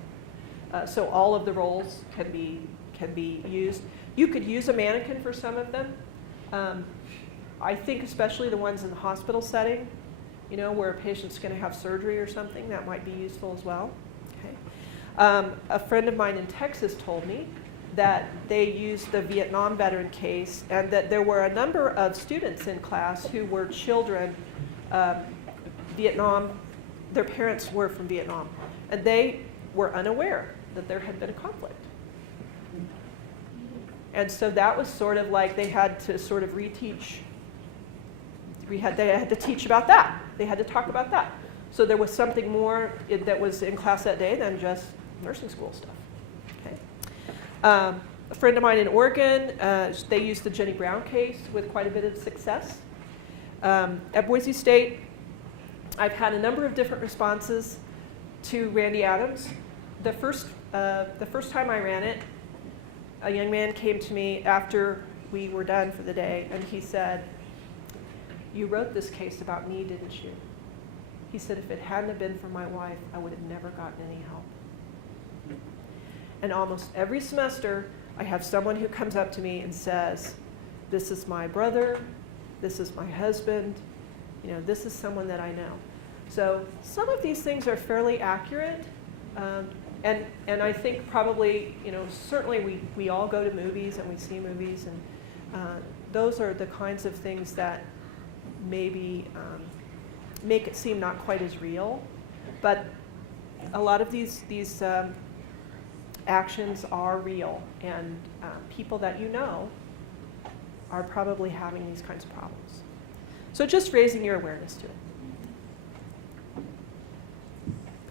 So all of the roles can be used. You could use a mannequin for some of them. I think especially the ones in the hospital setting, where a patient's going to have surgery or something, that might be useful as well. Okay. A friend of mine in Texas told me that they used the Vietnam veteran case, and that there were a number of students in class who were children, Vietnam, their parents were from Vietnam, and they were unaware that there had been a conflict. And so that was sort of like they had to sort of reteach. They had to teach about that. They had to talk about that. So there was something more that was in class that day than just nursing school stuff. Okay. A friend of mine in Oregon, they used the Jenny Brown case with quite a bit of success. At Boise State, I've had a number of different responses to Randy Adams. The first time I ran it, a young man came to me after we were done for the day, and he said, "You wrote this case about me, didn't you?" He said, "If it hadn't have been for my wife, I would have never gotten any help." And almost every semester, I have someone who comes up to me and says, "This is my brother, this is my husband, this is someone that I know." So some of these things are fairly accurate. And I think probably, certainly we all go to movies and we see movies, and those are the kinds of things that maybe make it seem not quite as real. But a lot of these actions are real, and people that you know are probably having these kinds of problems. So just raising your awareness to it.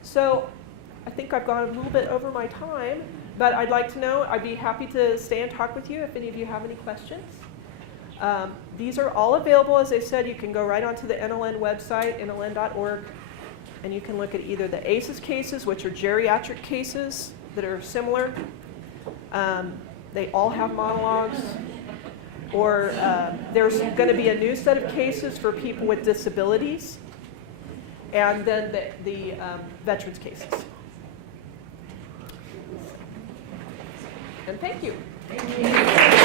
So I think I've gone a little bit over my time. But I'd like to know, I'd be happy to stay and talk with you if any of you have any questions. These are all available, as I said. You can go right onto the NLN website, nln.org, and you can look at either the ACEs cases, which are geriatric cases that are similar. They all have monologues. Or there's going to be a new set of cases for people with disabilities, and then the veterans cases. And thank you. Thank you.